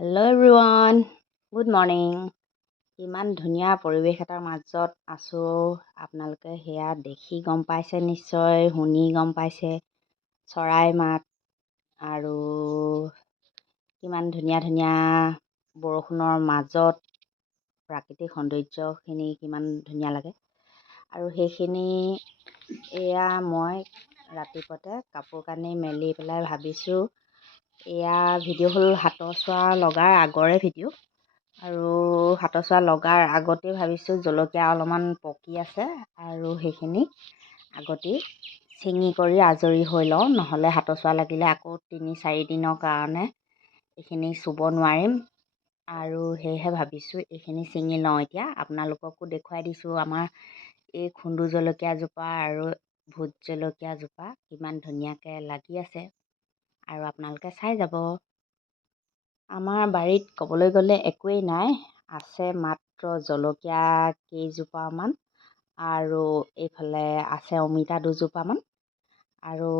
Hello' everyone, good morning. ইমান ধুনীয়া পৰিৱেশ এটাৰ মাজত আছোঁ। আপোনালোকে সেয়া দেখি গম পাইছে নিশ্চয়, শুনি গম পাইছে। চৰাই মাত আৰু কিমান ধুনীয়া ধুনীয়া বৰষুণৰ মাজত প্ৰাকৃতিক সৌন্দৰ্যখিনি কিমান ধুনীয়া লাগে। আৰু সেইখিনি এয়া মই ৰাতিপুৱাতে কাপোৰ কানি মেলি পেলাই ভাবিছোঁ এয়া ভিডিঅ' হ'ল হাতৰ চোৱা লগাৰ আগৰে ভিডিঅ'। আৰু হাতৰ চোৱা লগাৰ আগতেই ভাবিছোঁ জলকীয়া অলপমান পকি আছে আৰু সেইখিনি আগতেই ছিঙি কৰি আজৰি হৈ লওঁ, নহ'লে হাতৰ চোৱা লাগিলে আকৌ 3-4 দিনৰ কাৰণে এইখিনি চুব নোৱাৰিম। আৰু সেয়েহে ভাবিছোঁ এইখিনি ছিঙি লওঁ। এতিয়া আপোনালোককো দেখুৱাই দিছোঁ আমাৰ এই খুন্দু জলকীয়াজোপা আৰু ভোট জলকীয়াজোপা কিমান ধুনীয়াকৈ লাগি আছে, আৰু আপোনালোকে চাই যাব। আমাৰ বাৰীত ক'বলৈ গ'লে একোৱেই নাই, আছে মাত্ৰ জলকীয়া কেইজোপামান আৰু এইফালে আছে অমিতা দুজোপামান আৰু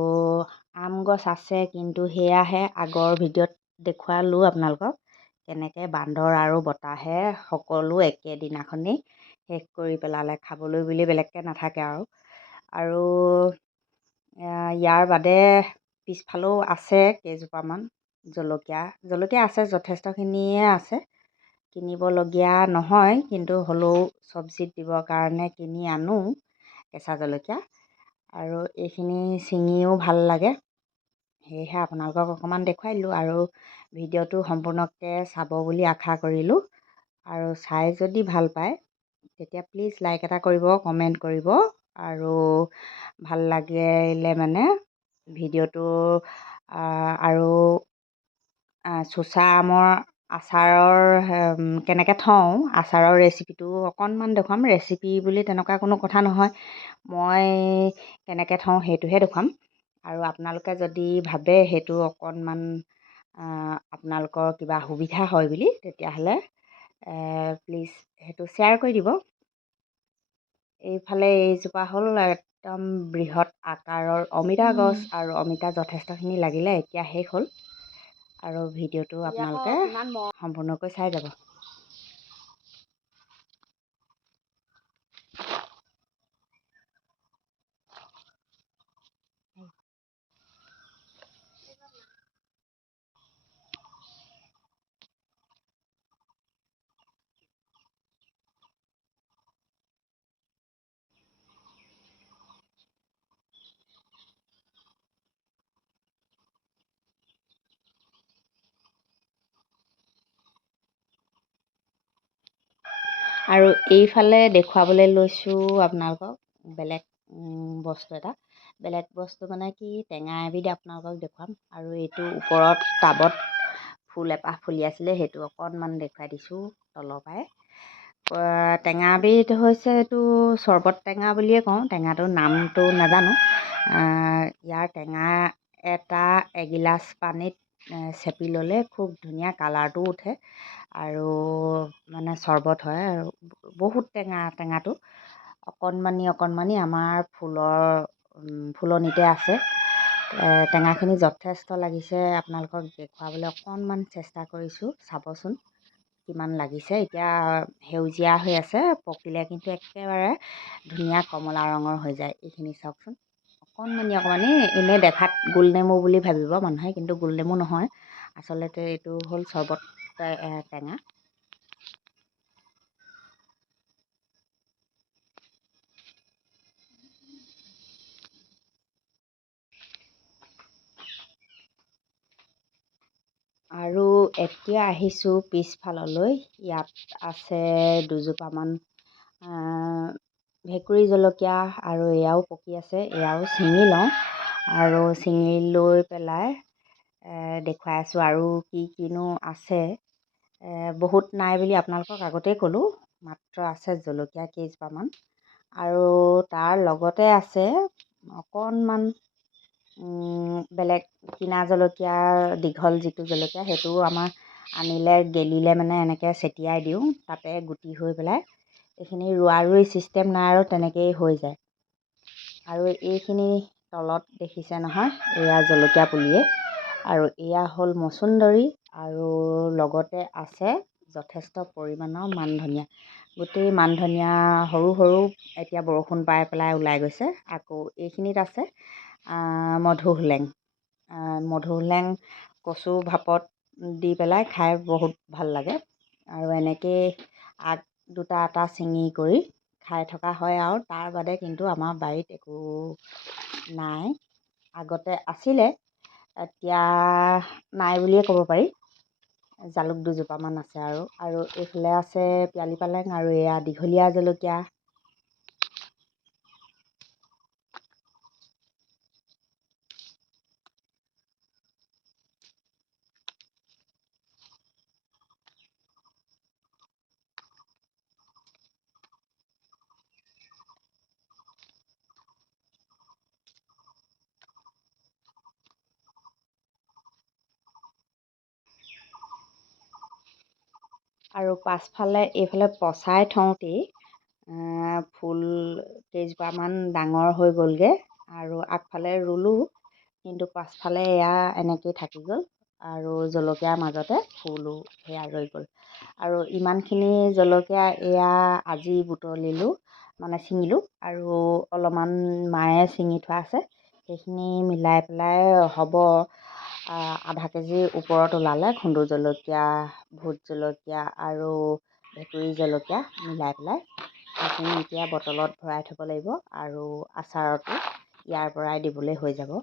আম গছ আছে, কিন্তু সেয়াহে আগৰ ভিডিঅ'ত দেখুৱালোঁ আপোনালোকক কেনেকৈ বান্দৰ আৰু বতাহে সকলো একেদিনাখনেই শেষ কৰি পেলালে। খাবলৈ বুলি বেলেগকৈ নাথাকে আৰু ইয়াৰ বাদে পিছফালেও আছে কেইজোপামান জলকীয়া আছে, যথেষ্টখিনিয়ে আছে। কিনিবলগীয়া নহয়, কিন্তু হ'লেও চব্জিত দিবৰ কাৰণে কিনি আনো কেঁচা জলকীয়া। আৰু এইখিনি ছিঙিও ভাল লাগে, সেয়েহে আপোনালোকক অকণমান দেখুৱাই দিলোঁ। আৰু ভিডিঅ'টো সম্পূৰ্ণকৈ চাব বুলি আশা কৰিলোঁ। আৰু চাই যদি ভাল পায় তেতিয়া প্লিজ লাইক এটা কৰিব, কমেণ্ট কৰিব, আৰু ভাল লাগিলে মানে ভিডিঅ'টো আৰু চোচা আমৰ আচাৰৰ কেনেকৈ থওঁ আচাৰৰ ৰেচিপিটো অকণমান দেখুৱাম। ৰেচিপি বুলি তেনেকুৱা কোনো কথা নহয়, মই কেনেকৈ থওঁ সেইটোহে দেখুৱাম। আৰু আপোনালোকে যদি ভাবে সেইটো অকণমান আপোনালোকৰ কিবা সুবিধা হয় বুলি, তেতিয়াহ'লে প্লিজ সেইটো শ্বেয়াৰ কৰি দিব। এইফালে এইজোপা হ'ল একদম বৃহৎ আকাৰৰ অমিতা গছ, আৰু অমিতা যথেষ্টখিনি লাগিলে, এতিয়া শেষ হ'ল। আৰু ভিডিঅ'টো আপোনালোকে সম্পূৰ্ণকৈ চাই যাব। আৰু এইফালে দেখুৱাবলৈ লৈছোঁ আপোনালোকক বেলেগ বস্তু এটা। বেলেগ বস্তু মানে কি, টেঙা এবিধ আপোনালোকক দেখুৱাম। আৰু এইটো ওপৰত টাবত ফুল এপাহ ফুলি আছিলে, সেইটো অকণমান দেখুৱাই দিছোঁ তলৰ পৰাই। টেঙাবিধ হৈছে এইটো চৰ্বত টেঙা বুলিয়ে কওঁ, টেঙাটোৰ নামটো নাজানো। ইয়াৰ টেঙা এটা এগিলাচ পানীত চেপি ল'লে খুব ধুনীয়া কালাৰটো উঠে, আৰু মানে চৰ্বত হয়। আৰু বহুত টেঙাটো অকণমানি আমাৰ ফুলনিতে আছে। টেঙাখিনি যথেষ্ট লাগিছে, আপোনালোকক দেখুৱাবলৈ অকণমান চেষ্টা কৰিছোঁ, চাবচোন কিমান লাগিছে। এতিয়া সেউজীয়া হৈ আছে, পকিলে কিন্তু একেবাৰে ধুনীয়া কমলা ৰঙৰ হৈ যায়। এইখিনি চাওকচোন, অকণমানি এনেই দেখাত গোলনেমু বুলি ভাবিব মানুহে, কিন্তু গোলনেমু নহয়, আচলতে এইটো হ'ল চৰ্বত টেঙা। আৰু এতিয়া আহিছোঁ পিছফাললৈ। ইয়াত আছে দুজোপামান ভেকুৰী জলকীয়া, আৰু এয়াও পকি আছে, এয়াও ছিঙি লওঁ। আৰু ছিঙি লৈ পেলাই দেখুৱাই আছোঁ আৰু কিনো আছে। বহুত নাই বুলি আপোনালোকক আগতেই ক'লোঁ, মাত্ৰ আছে জলকীয়া কেইজোপামান। আৰু তাৰ লগতে আছে অকণমান বেলেগ কিনা জলকীয়া, দীঘল যিটো জলকীয়া, সেইটোও আমাৰ আনিলে গেলিলে মানে এনেকৈ ছটিয়াই দিওঁ, তাতে গুটি হৈ পেলাই। এইখিনি ৰুই ছিষ্টেম নাই, আৰু তেনেকৈয়ে হৈ যায়। আৰু এইখিনি তলত দেখিছে নহয়, এয়া জলকীয়া পুলিয়ে। আৰু এয়া হ'ল মচুন্দৰী, আৰু লগতে আছে যথেষ্ট পৰিমাণৰ মান ধনিয়া। গোটেই মান ধনিয়া সৰু সৰু এতিয়া বৰষুণ পাই পেলাই ওলাই গৈছে। আকৌ এইখিনিত আছে মধুসোলেং। মধুসোলেং কচু ভাপত দি পেলাই খাই বহুত ভাল লাগে। আৰু এনেকেই আগ দুটা এটা ছিঙি কৰি খাই থকা হয়। আৰু তাৰ বাদে কিন্তু আমাৰ বাৰীত একো নাই। আগতে আছিলে, এতিয়া নাই বুলিয়ে ক'ব পাৰি। জালুক দুজোপামান আছে আৰু এইফালে আছে পিয়ালি পালেং আৰু এয়া দীঘলীয়া জলকীয়া। আৰু পাছফালে এইফালে পচাই থওঁতেই ফুল কেইজোপামান ডাঙৰ হৈ গ'লগৈ। আৰু আগফালে ৰুলোঁ, কিন্তু পাছফালে এয়া এনেকেই থাকি গ'ল। আৰু জলকীয়াৰ মাজতে ফুলো সেয়া ৰৈ গ'ল। আৰু ইমানখিনি জলকীয়া এয়া আজি বুটলিলোঁ, মানে ছিঙিলোঁ। আৰু অলপমান মায়ে ছিঙি থোৱা আছে, সেইখিনি মিলাই পেলাই হ'ব আধা কেজিৰ ওপৰত ওলালে। খুন্দু জলকীয়া, ভোট জলকীয়া আৰু ভেকুৰী জলকীয়া মিলাই পেলাই সেইখিনি এতিয়া বটলত ভৰাই থ'ব লাগিব। আৰু আচাৰতো ইয়াৰ পৰাই দিবলৈ হৈ যাব।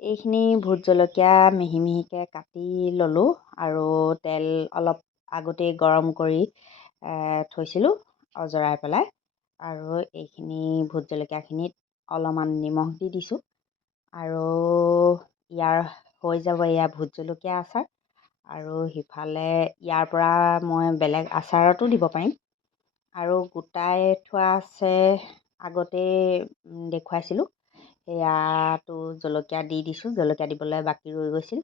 এইখিনি ভোট জলকীয়া মিহি মিহিকৈ কাটি ল'লোঁ। আৰু তেল অলপ আগতেই গৰম কৰি থৈছিলোঁ অজৰাই পেলাই। আৰু এইখিনি ভোট জলকীয়াখিনিত অলপমান নিমখ দি দিছোঁ। আৰু ইয়াৰ হৈ যাব এয়া ভোট জলকীয়া আচাৰ। আৰু সিফালে ইয়াৰ পৰা মই বেলেগ আচাৰতো দিব পাৰিম। আৰু গোটাই থোৱা আছে, আগতেই দেখুৱাইছিলোঁ। সেয়াতো জলকীয়া দি দিছোঁ, জলকীয়া দিবলৈ বাকী ৰৈ গৈছিল।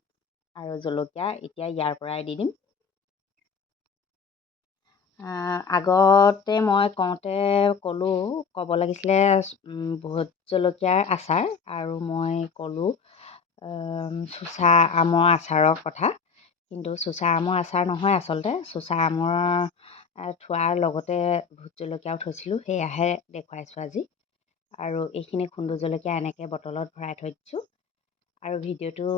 আৰু জলকীয়া এতিয়া ইয়াৰ পৰাই দি দিম। আগতে মই ক'ব লাগিছিলে ভোট জলকীয়াৰ আচাৰ, আৰু মই ক'লোঁ চোচা আমৰ আচাৰৰ কথা। কিন্তু চোচা আমৰ আচাৰ নহয়, আচলতে চোচা আমৰ থোৱাৰ লগতে ভোট জলকীয়াও থৈছিলোঁ, সেয়াহে দেখুৱাইছোঁ আজি। আৰু এইখিনি খুন্দু জলকীয়া এনেকৈ বটলত ভৰাই থৈ দিছোঁ। আৰু ভিডিঅ'টো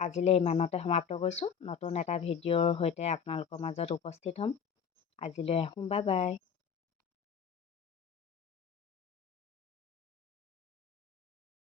আজিলৈ ইমানতে সমাপ্ত কৰিছোঁ। নতুন এটা ভিডিঅ'ৰ সৈতে আপোনালোকৰ মাজত উপস্থিত হ'ম। আজিলৈ ৰাখোঁ, বাই বাই।